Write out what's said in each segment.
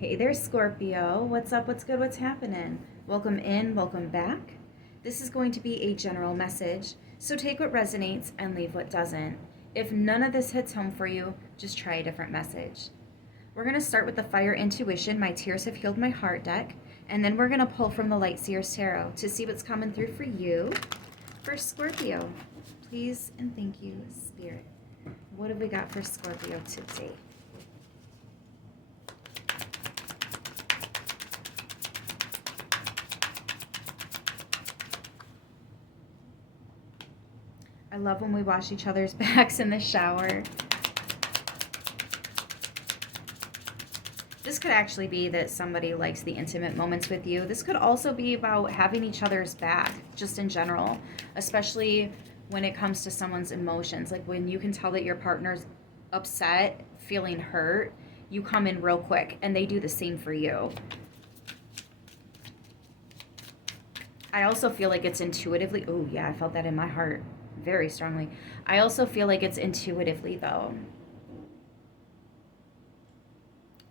Hey there, Scorpio. What's up? What's good? What's happening? Welcome in, welcome back. This is going to be a general message, so take what resonates and leave what doesn't. If none of this hits home for you, just try a different message. We're going to start with the Fire Intuition, My Tears Have Healed My Heart deck, and then we're going to pull from the Light Seers Tarot to see what's coming through for you. For Scorpio, please and thank you, Spirit. What have we got for Scorpio today? I love when we wash each other's backs in the shower. This could actually be that somebody likes the intimate moments with you. This could also be about having each other's back, just in general, especially when it comes to someone's emotions. Like when you can tell that your partner's upset, feeling hurt, you come in real quick and they do the same for you. I also feel like it's intuitively, oh yeah, I felt that in my heart very strongly. I also feel like it's intuitively though.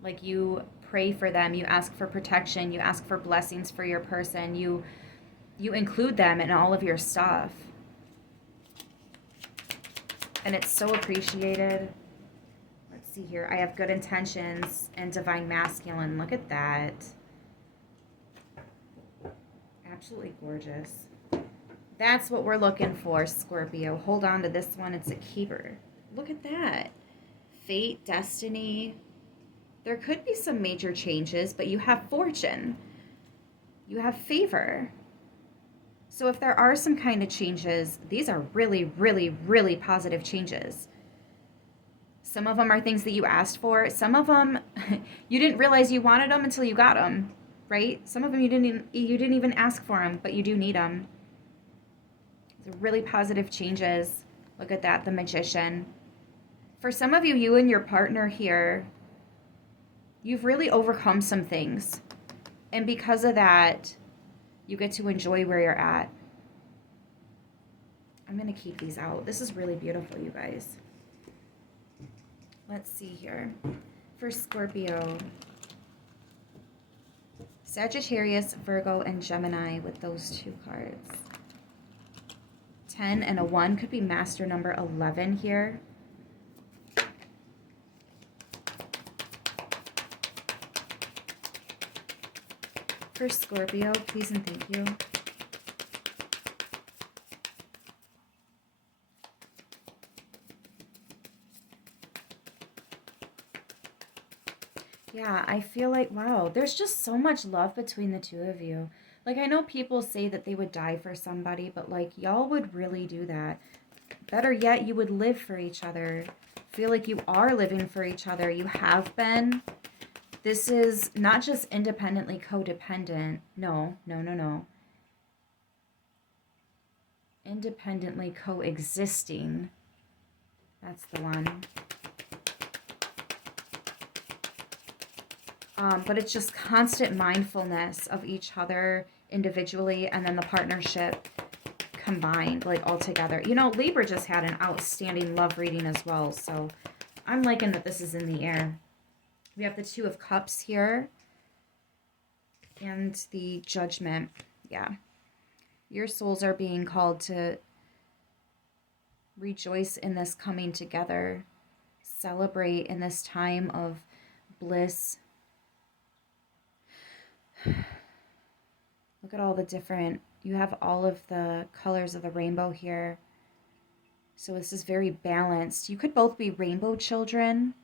Like you pray for them, you ask for protection, you ask for blessings for your person, you include them in all of your stuff. And it's so appreciated. Let's see here. I have good intentions and divine masculine. Look at that. Absolutely gorgeous. That's what we're looking for, Scorpio. Hold on to this one. It's a keeper. Look at that. Fate, destiny. There could be some major changes, but you have fortune. You have favor. So if there are some kind of changes, these are really, really, really positive changes. Some of them are things that you asked for. Some of them you didn't realize you wanted them until you got them, right? Some of them you didn't even ask for them, but you do need them. These are really positive changes. Look at that, the Magician. For some of you, you and your partner here, you've really overcome some things. And because of that, you get to enjoy where you're at. I'm going to keep these out. This is really beautiful, you guys. Let's see here. For Scorpio, Sagittarius, Virgo, and Gemini with those two cards. 10 and a 1 could be master number 11 here. For Scorpio, please and thank you. Yeah, I feel like, wow, there's just so much love between the two of you. Like, I know people say that they would die for somebody, but, like, y'all would really do that. Better yet, you would live for each other. Feel like you are living for each other. You have been. This is not just independently codependent. No, no, no, no. Independently coexisting. That's the one. But it's just constant mindfulness of each other individually and then the partnership combined, like all together. You know, Libra just had an outstanding love reading as well, so I'm liking that this is in the air. We have the Two of Cups here and the Judgment. Yeah. Your souls are being called to rejoice in this coming together, celebrate in this time of bliss. Look at all the different, you have all of the colors of the rainbow here. So this is very balanced. You could both be rainbow children.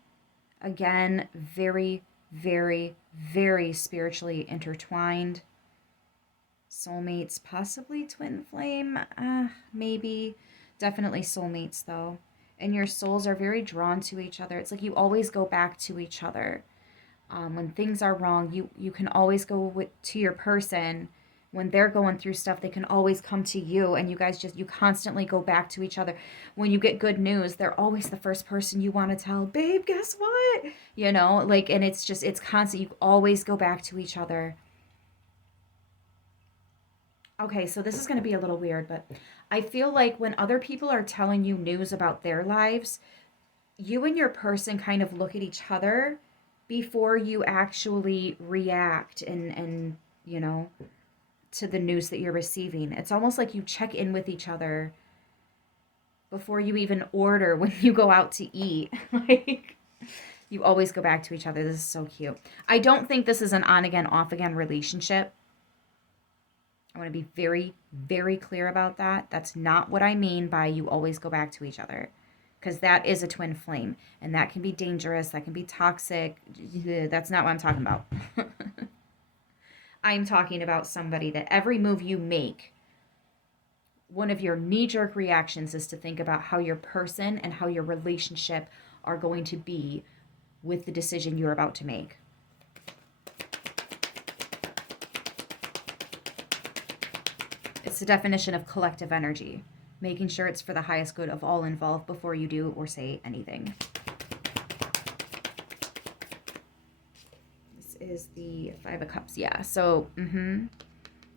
Again, very, very, very spiritually intertwined. Soulmates, possibly twin flame, maybe. Definitely soulmates though. And your souls are very drawn to each other. It's like you always go back to each other. When things are wrong, you can always go to your person. When they're going through stuff, they can always come to you, and you guys you constantly go back to each other. When you get good news, they're always the first person you want to tell, babe, guess what? You know, like, and it's constant. You always go back to each other. Okay, so this is going to be a little weird, but I feel like when other people are telling you news about their lives, you and your person kind of look at each other before you actually react and you know, to the news that you're receiving. It's almost like you check in with each other before you even order when you go out to eat. Like, you always go back to each other. This is so cute. I don't think this is an on again, off again relationship. I want to be very, very clear about that. That's not what I mean by you always go back to each other. Because that is a twin flame. And that can be dangerous. That can be toxic. That's not what I'm talking about. I'm talking about somebody that every move you make, one of your knee-jerk reactions is to think about how your person and how your relationship are going to be with the decision you're about to make. It's the definition of collective energy, making sure it's for the highest good of all involved before you do or say anything. This is the Five of Cups. Yeah, so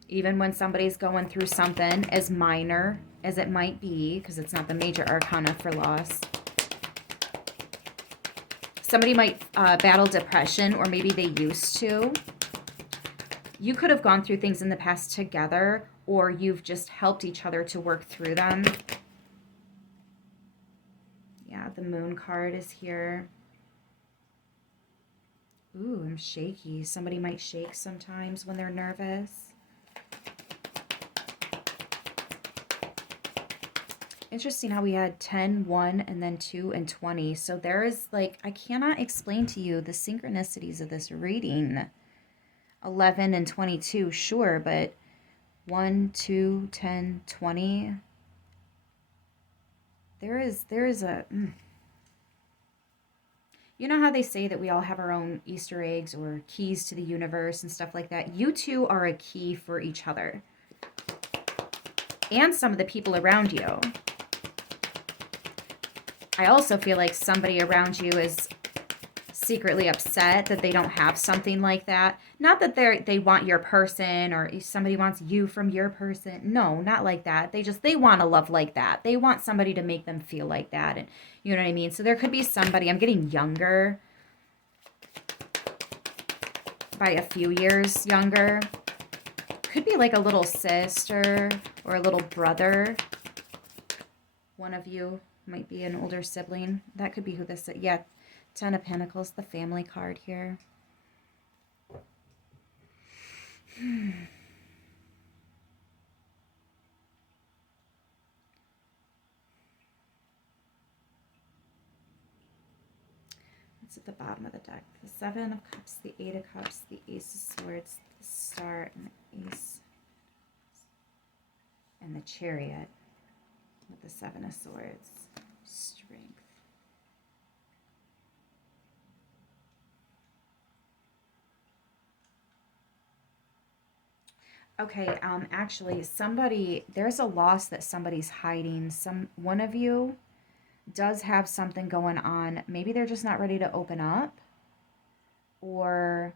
even when somebody's going through something as minor as it might be, because it's not the major arcana for loss, somebody might battle depression, or maybe they used to. You could have gone through things in the past together, or you've just helped each other to work through them. Yeah, the Moon card is here. Ooh, I'm shaky. Somebody might shake sometimes when they're nervous. Interesting how we had 10, 1, and then 2 and 20. So there is, like, I cannot explain to you the synchronicities of this reading. 11 and 22, sure, but 1, 2, 10, 20. There is a... You know how they say that we all have our own Easter eggs or keys to the universe and stuff like that? You two are a key for each other. And some of the people around you. I also feel like somebody around you is secretly upset that they don't have something like that. Not that they want your person, or somebody wants you from your person. No, not like that. They want a love like that. They want somebody to make them feel like that. And you know what I mean? So there could be somebody, I'm getting younger, by a few years younger. Could be like a little sister or a little brother. One of you might be an older sibling. That could be who this is. Yeah, 10 of Pentacles, the family card here. What's at the bottom of the deck? The 7 of Cups, the 8 of Cups, the Ace of Swords, the Star, and the Ace, and the Chariot with the 7 of Swords. Strength. Okay, actually, there's a loss that somebody's hiding. One of you does have something going on. Maybe they're just not ready to open up, or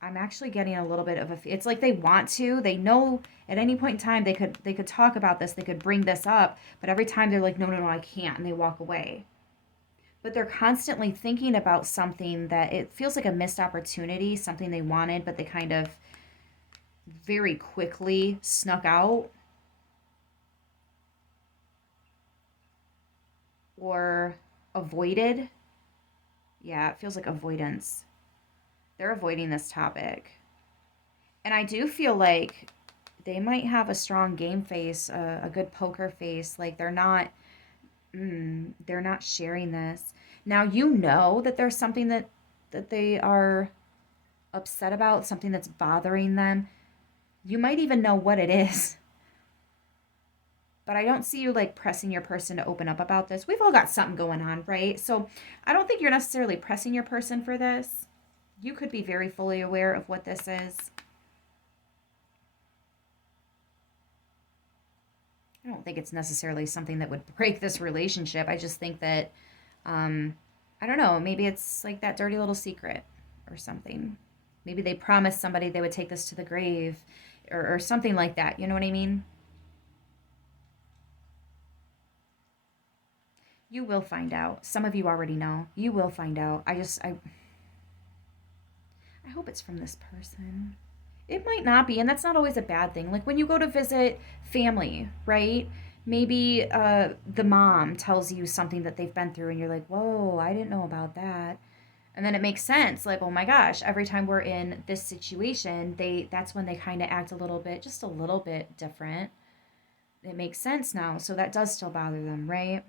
I'm actually getting a little bit of it's like they want to. They know at any point in time they could talk about this, they could bring this up, but every time they're like, no, no, no, I can't, and they walk away. But they're constantly thinking about something that it feels like a missed opportunity, something they wanted, but they kind of very quickly snuck out or avoided. Yeah, it feels like avoidance. They're avoiding this topic. And I do feel like they might have a strong game face, a good poker face. Like they're not sharing this. Now you know that there's something that they are upset about, something that's bothering them. You might even know what it is. But I don't see you like pressing your person to open up about this. We've all got something going on, right? So I don't think you're necessarily pressing your person for this. You could be very fully aware of what this is. I don't think it's necessarily something that would break this relationship. I just think that, I don't know, maybe it's like that dirty little secret or something. Maybe they promised somebody they would take this to the grave or something like that. You know what I mean? You will find out. Some of you already know. You will find out. I hope it's from this person. It might not be, and that's not always a bad thing. Like when you go to visit family, right? Maybe the mom tells you something that they've been through, and you're like, whoa, I didn't know about that. And then it makes sense. Like, oh my gosh, every time we're in this situation, that's when they kind of act a little bit, just a little bit different. It makes sense now. So that does still bother them, right?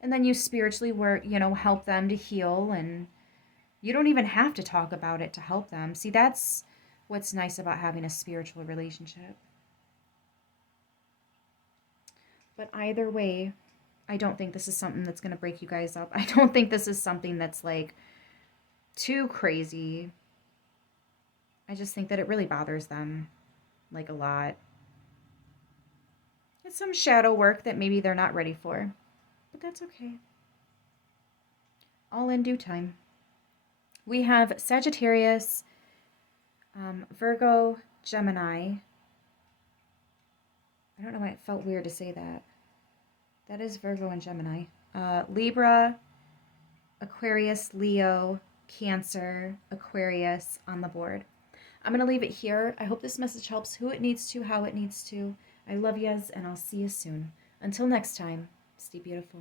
And then you spiritually work, help them to heal, and you don't even have to talk about it to help them. See, that's what's nice about having a spiritual relationship. But either way, I don't think this is something that's going to break you guys up. I don't think this is something that's like too crazy. I just think that it really bothers them like a lot. It's some shadow work that maybe they're not ready for, but that's okay. All in due time. We have Sagittarius, Virgo, Gemini. I don't know why it felt weird to say that. That is Virgo and Gemini. Libra, Aquarius, Leo, Cancer, Aquarius on the board. I'm going to leave it here. I hope this message helps who it needs to, how it needs to. I love yous, and I'll see you soon. Until next time, stay beautiful.